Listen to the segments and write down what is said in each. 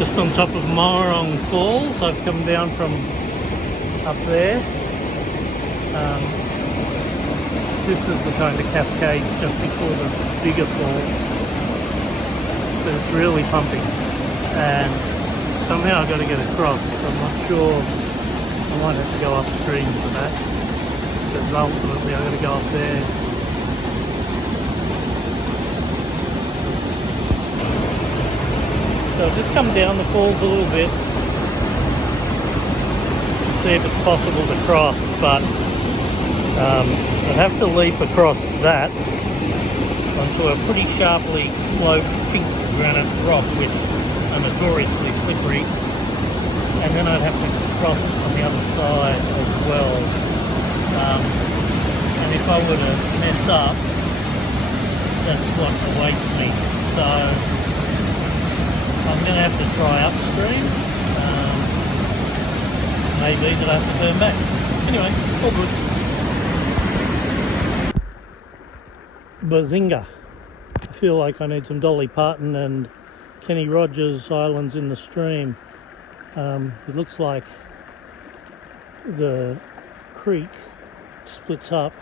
Just on top of Morong Falls. I've come down from up there. This is the kind of cascades just before the bigger falls. But it's really pumping. And somehow I've got to get across. I'm not sure. I might have to go upstream for that. But ultimately I've got to go up there. So I'll just come down the falls a little bit and see if it's possible to cross, but I'd have to leap across that onto a pretty sharply sloped pink granite rock which are notoriously slippery, and then I'd have to cross on the other side as well. And if I were to mess up, that's what awaits me. So I'm going to have to try upstream. Maybe that I have to turn back. Anyway, all good. Bazinga. I feel like I need some Dolly Parton and Kenny Rogers Islands in the Stream. It looks like the creek splits up.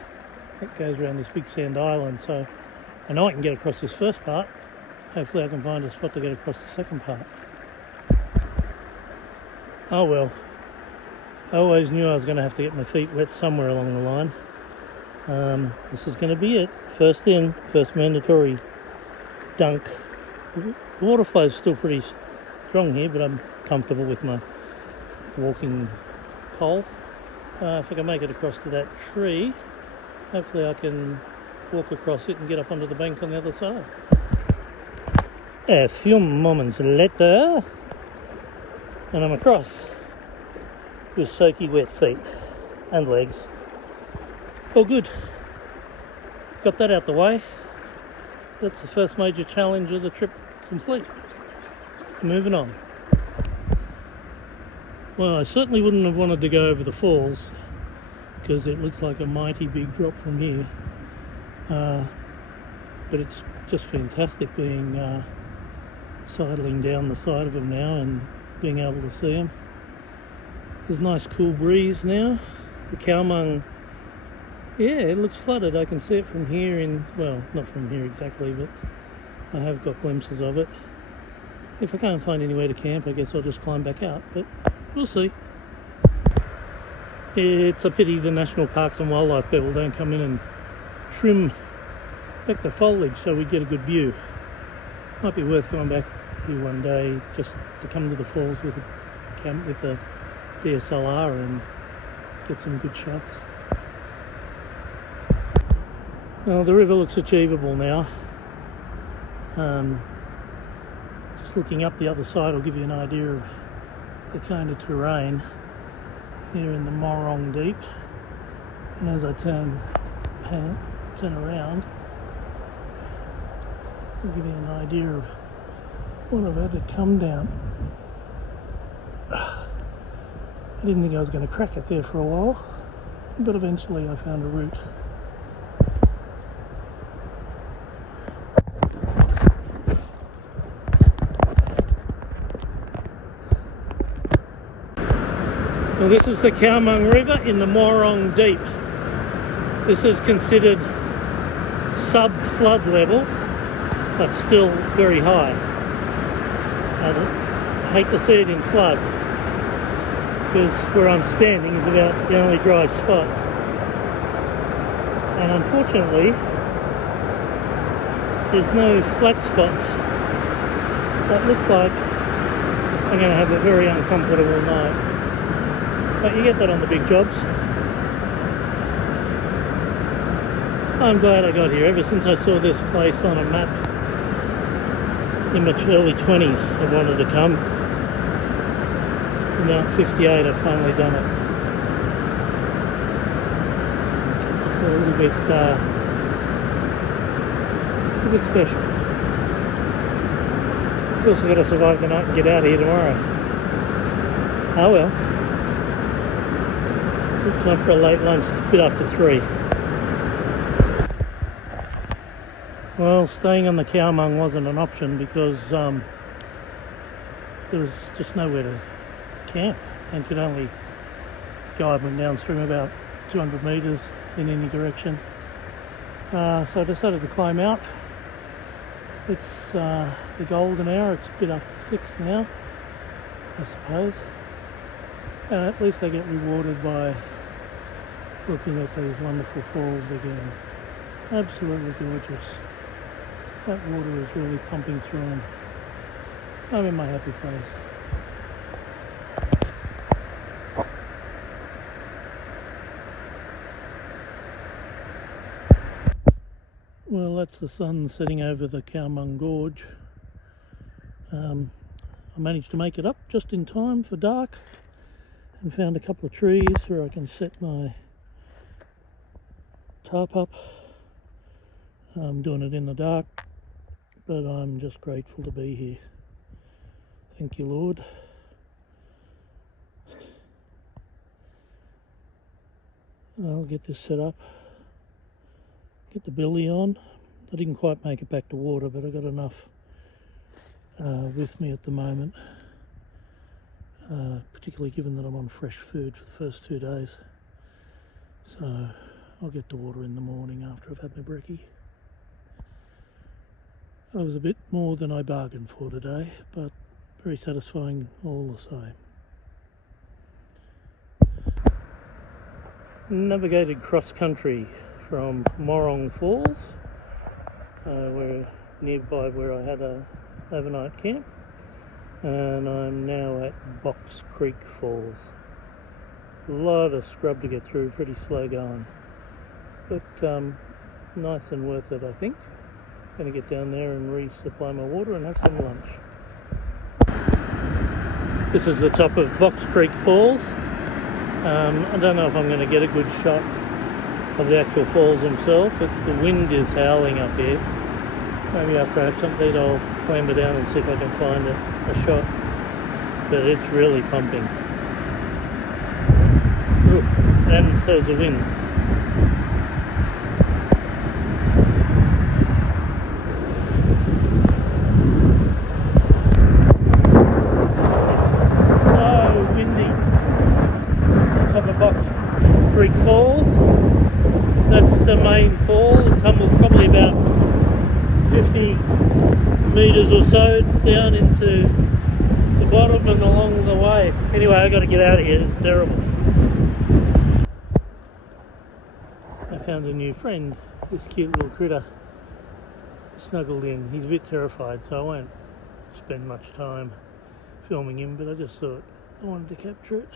It goes around this big sand island, so I know I can get across this first part. Hopefully I can find a spot to get across the second part. Oh well. I always knew I was going to have to get my feet wet somewhere along the line. This is going to be it. First in, first mandatory dunk. The water flow is still pretty strong here, but I'm comfortable with my walking pole. If I can make it across to that tree, hopefully I can walk across it and get up onto the bank on the other side. A few moments later, and I'm across with soaky wet feet and legs. All good. Got that out the way. That's the first major challenge of the trip complete. Moving on. Well, I certainly wouldn't have wanted to go over the falls because it looks like a mighty big drop from here. But it's just fantastic being sidling down the side of them now and being able to see them. There's a nice cool breeze now. The Cowmung, yeah, it looks flooded. I can see it from here in, well, not from here exactly, but I have got glimpses of it. If I can't find anywhere to camp, I guess I'll just climb back out, but we'll see. It's a pity the National Parks and Wildlife people don't come in and trim back the foliage so we get a good view. Might be worth going back here one day just to come to the falls with a DSLR and get some good shots. Well, the river looks achievable now. Just looking up the other side will give you an idea of the kind of terrain here in the Morong Deep. And as I turn around, I'll give you an idea of what I've had to come down. I didn't think I was going to crack it there for a while, but eventually I found a route. Well, this is the Cowmung River in the Morong Deep. This is considered sub-flood level, but still very high. I hate to see it in flood, because where I'm standing is about the only dry spot. And unfortunately, there's no flat spots, so it looks like I'm going to have a very uncomfortable night. But you get that on the big jobs. I'm glad I got here. Ever since I saw this place on a map in my early 20s, I wanted to come. Now 58, I've finally done it. It's a little bit, it's a bit special. I've also got to survive the night and get out of here tomorrow. Oh well. Time for a late lunch, a bit after 3. Well, staying on the Cowmung wasn't an option because there was just nowhere to camp and could only go up and downstream about 200 metres in any direction. So I decided to climb out. It's the golden hour, it's a bit after 6 now, I suppose. And at least I get rewarded by looking at these wonderful falls again. Absolutely gorgeous. That water is really pumping through and I'm in my happy place. Well, that's the sun setting over the Cowmung Gorge. I managed to make it up just in time for dark and found a couple of trees where I can set my tarp up. I'm doing it in the dark, but I'm just grateful to be here. Thank you, Lord. I'll get this set up, get the billy on. I didn't quite make it back to water, but I got enough with me at the moment, particularly given that I'm on fresh food for the first 2 days. So I'll get to water in the morning after I've had my brekkie. It was a bit more than I bargained for today, but very satisfying all the same. Navigated cross country from Morong Falls, we're nearby where I had a overnight camp, and I'm now at Box Creek Falls. A lot of scrub to get through, pretty slow going, but nice and worth it, I think. Going to get down there and resupply my water and have some lunch. This is the top of Box Creek Falls. I don't know if I'm going to get a good shot of the actual falls themselves, but the wind is howling up here. Maybe after I have something to eat I'll clamber down and see if I can find a shot, but it's really pumping. Ooh, and so is the wind. Creek Falls. That's the main fall. It tumbles probably about 50 metres or so down into the bottom and along the way. Anyway, I got to get out of here. It's terrible. I found a new friend. This cute little critter snuggled in. He's a bit terrified, so I won't spend much time filming him, but I just thought I wanted to capture it.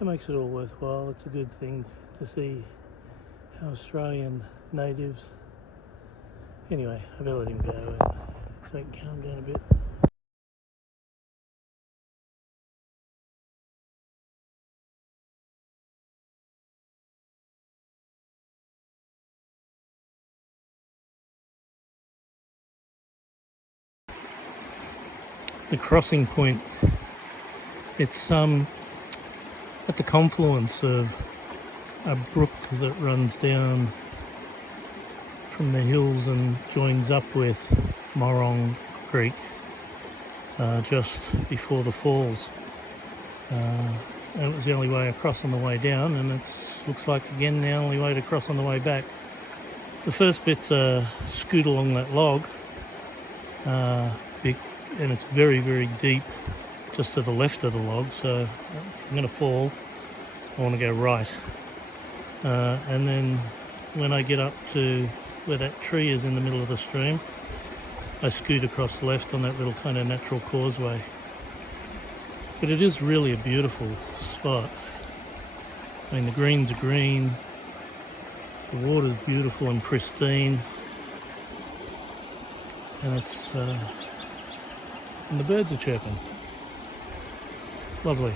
It makes it all worthwhile. It's a good thing to see our Australian natives. Anyway, I better let him go so he can calm down a bit. The crossing point, it's at the confluence of a brook that runs down from the hills and joins up with Morong Creek just before the falls. And it was the only way across on the way down, and it looks like again the only way to cross on the way back. The first bit's a scoot along that log, and it's very, very deep just to the left of the log, so I'm going to fall. I want to go right, and then when I get up to where that tree is in the middle of the stream, I scoot across left on that little kind of natural causeway. But it is really a beautiful spot. I mean, the greens are green, the water's beautiful and pristine, and and the birds are chirping. Lovely.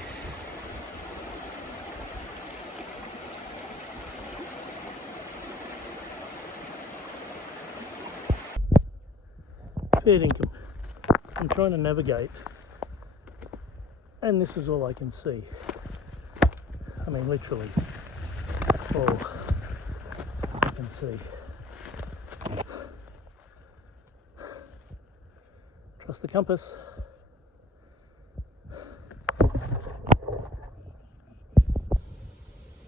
Fair dinkum. I'm trying to navigate, and this is all I can see. I mean, literally all I can see. Trust the compass.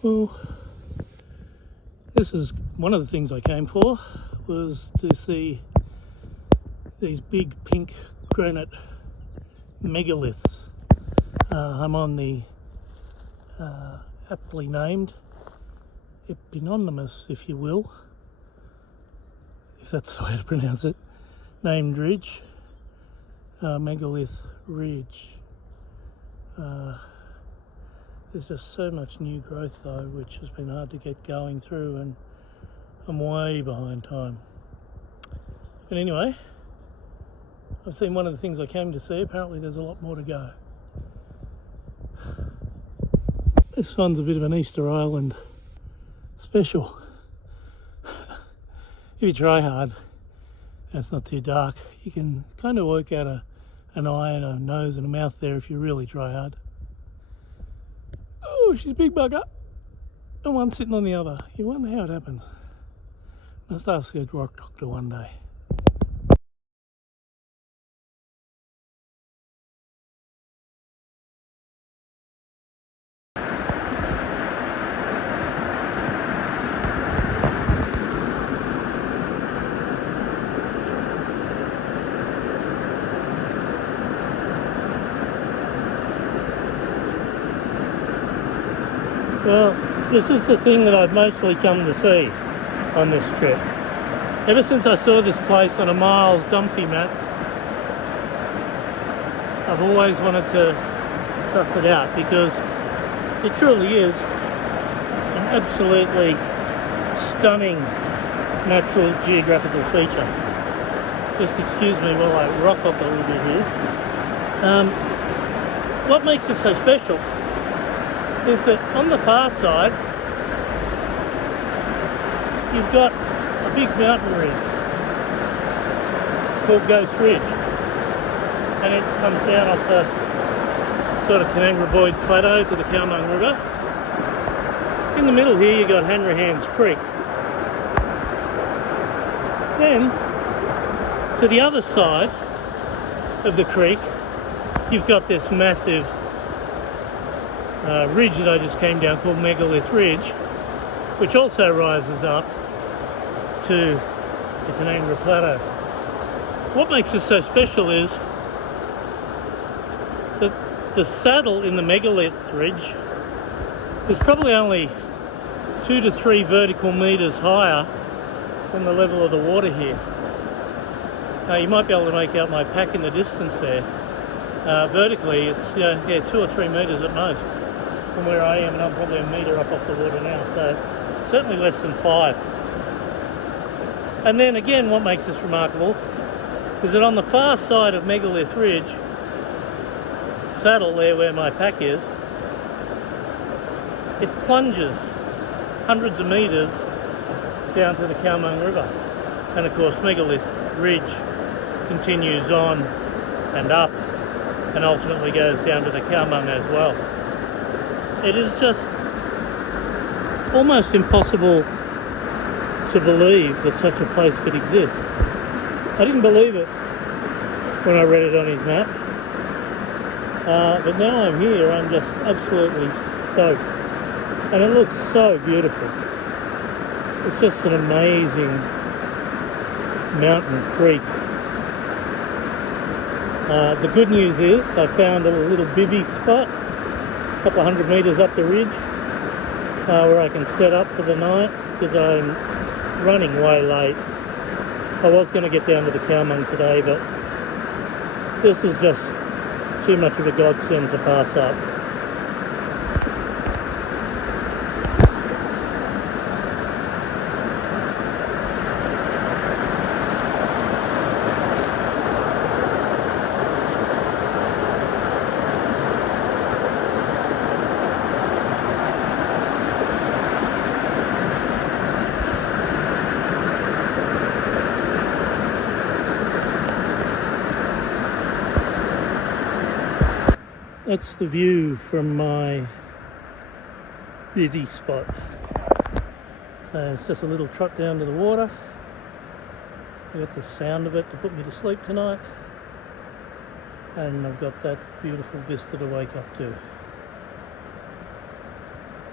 Well, this is one of the things I came for, was to see these big pink granite megaliths. I'm on the aptly named eponymous, if you will, if that's the way to pronounce it, named ridge, megalith ridge. There's just so much new growth though, which has been hard to get going through, and I'm way behind time. But anyway, I've seen one of the things I came to see. Apparently there's a lot more to go. This one's a bit of an Easter Island special. If you try hard and it's not too dark, you can kind of work out an eye and a nose and a mouth there if you really try hard. Oh, she's a big bugger. And one sitting on the other. You wonder how it happens. Must ask a rock doctor one day. Well, this is the thing that I've mostly come to see on this trip. Ever since I saw this place on a Miles Dumphy map, I've always wanted to suss it out, because it truly is an absolutely stunning natural geographical feature. Just excuse me while I rock up a little bit here. What makes it so special is that on the far side you've got a big mountain ridge called Ghost Ridge, and it comes down off the sort of Canangraboid Plateau to the Calmung River. In the middle here you've got Hanrahan's Creek. Then to the other side of the creek you've got this massive ridge that I just came down called Megalith Ridge, which also rises up to the Canangra Plateau. What makes it so special is that the saddle in the Megalith Ridge is probably only 2 to 3 vertical metres higher than the level of the water here. Now you might be able to make out my pack in the distance there. Vertically it's 2 or 3 metres at most from where I am, and I'm probably a metre up off the water now, so certainly less than 5. And then again, what makes this remarkable is that on the far side of Megalith Ridge, saddle there where my pack is, it plunges hundreds of metres down to the Calmung River. And of course Megalith Ridge continues on and up and ultimately goes down to the Calmung as well. It is just almost impossible to believe that such a place could exist. I didn't believe it when I read it on his map, but now I'm here, I'm just absolutely stoked. And it looks so beautiful. It's just an amazing mountain creek. The good news is I found a little bivvy spot a couple of 100 metres up the ridge where I can set up for the night, because I'm running way late. I was going to get down to the Calmung today, but this is just too much of a godsend to pass up. That's the view from my bivvy spot. So it's just a little trot down to the water. I got the sound of it to put me to sleep tonight, and I've got that beautiful vista to wake up to.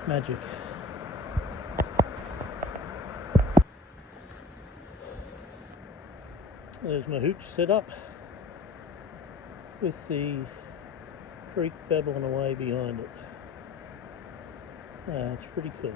Magic. There's my hooch set up with the creek babbling away behind it. It's pretty cool.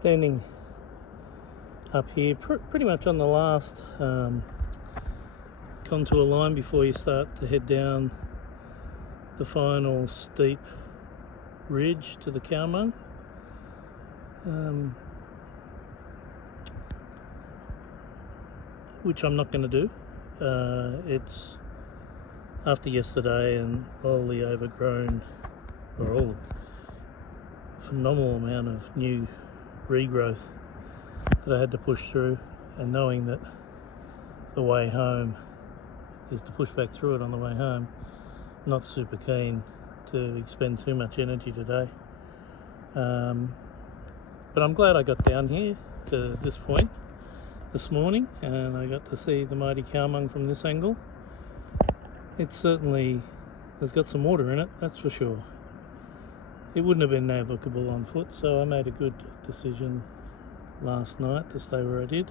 Standing up here pretty much on the last contour line before you start to head down the final steep ridge to the Kaomung. Which I'm not going to do. It's after yesterday and all the overgrown, or all the phenomenal amount of new regrowth that I had to push through, and knowing that the way home is to push back through it on the way home, not super keen to expend too much energy today. But I'm glad I got down here to this point this morning and I got to see the mighty Kaomung from this angle. It certainly has got some water in it, that's for sure. It wouldn't have been navigable on foot, so I made a good decision last night to stay where I did,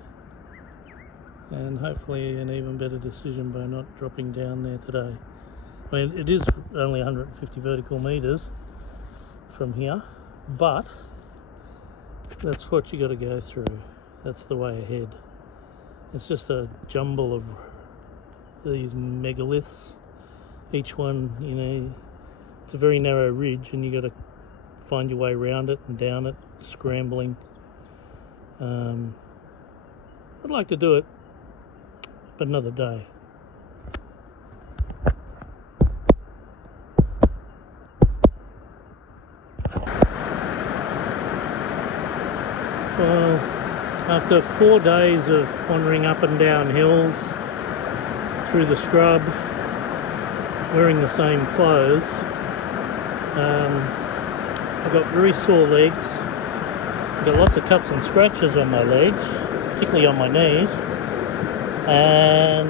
and hopefully an even better decision by not dropping down there today. I mean, it is only 150 vertical meters from here, but that's what you got to go through. That's the way ahead. It's just a jumble of these megaliths. Each one, you know, it's a very narrow ridge and you got to find your way around it and down it, scrambling. I'd like to do it, but another day. Well, after 4 days of wandering up and down hills through the scrub, wearing the same clothes, I got very sore legs. I got lots of cuts and scratches on my legs, particularly on my knees, and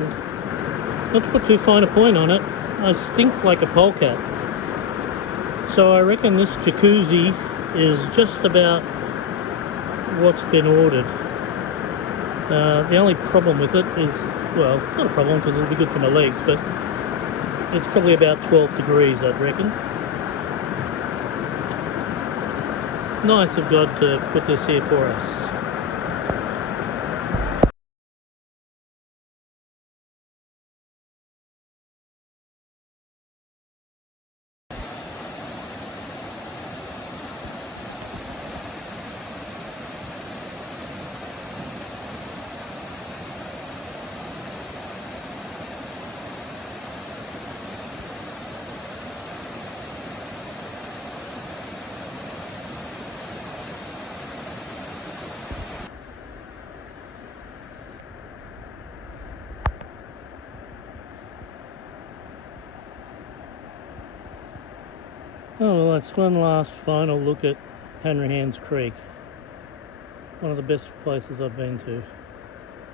not to put too fine a point on it, I stink like a polecat. So I reckon this jacuzzi is just about what's been ordered. The only problem with it is, well, not a problem because it'll be good for my legs, but it's probably about 12 degrees, I'd reckon. Nice of God to put this here for us. Oh, well, that's one last final look at Hanrahan's Creek. One of the best places I've been to.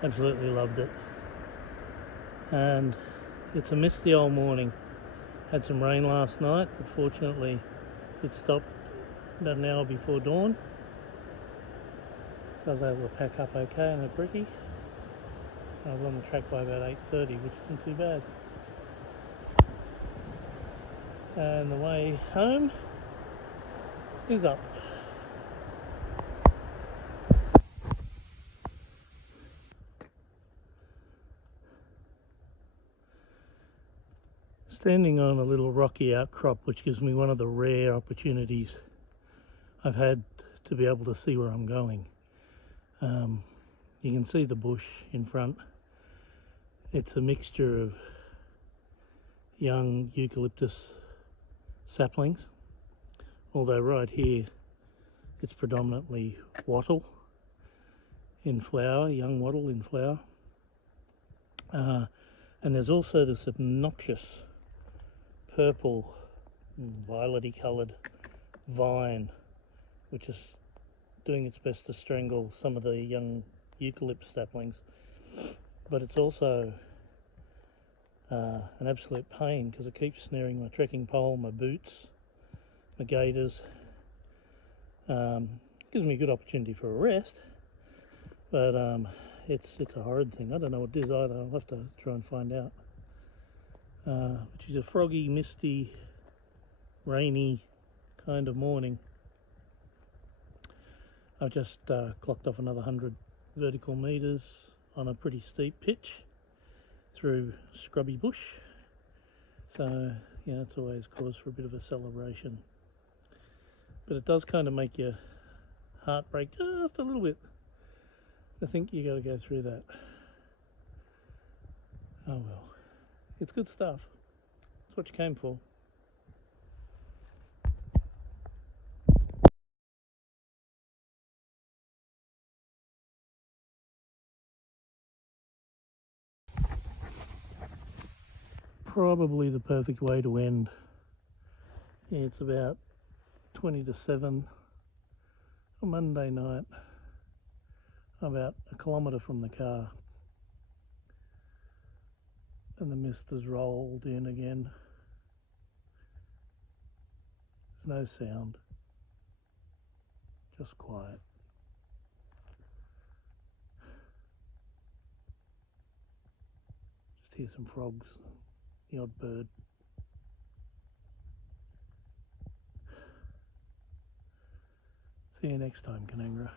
Absolutely loved it. And it's a misty old morning. Had some rain last night, but fortunately it stopped about an hour before dawn, so I was able to pack up okay in a brickie. I was on the track by about 8:30, which isn't too bad. And the way home is up. Standing on a little rocky outcrop, which gives me one of the rare opportunities I've had to be able to see where I'm going. You can see the bush in front. It's a mixture of young eucalyptus saplings, although right here it's predominantly wattle in flower, young wattle in flower. And there's also this obnoxious purple, violety coloured vine, which is doing its best to strangle some of the young eucalyptus saplings. But it's also an absolute pain because it keeps snaring my trekking pole, my boots, my gaiters. Gives me a good opportunity for a rest, but it's a horrid thing. I don't know what it is either. I'll have to try and find out. Which is a froggy, misty, rainy kind of morning. I've just clocked off another 100 vertical metres on a pretty steep pitch through scrubby bush. So, yeah, it's always cause for a bit of a celebration. But it does kind of make your heart break just a little bit. I think you got to go through that. Oh well, it's good stuff. It's what you came for. Probably the perfect way to end. It's about 20 to 7 on Monday night. I'm about a kilometre from the car, and the mist has rolled in again. There's no sound, just quiet. Just hear some frogs, the odd bird. See you next time, Canangra.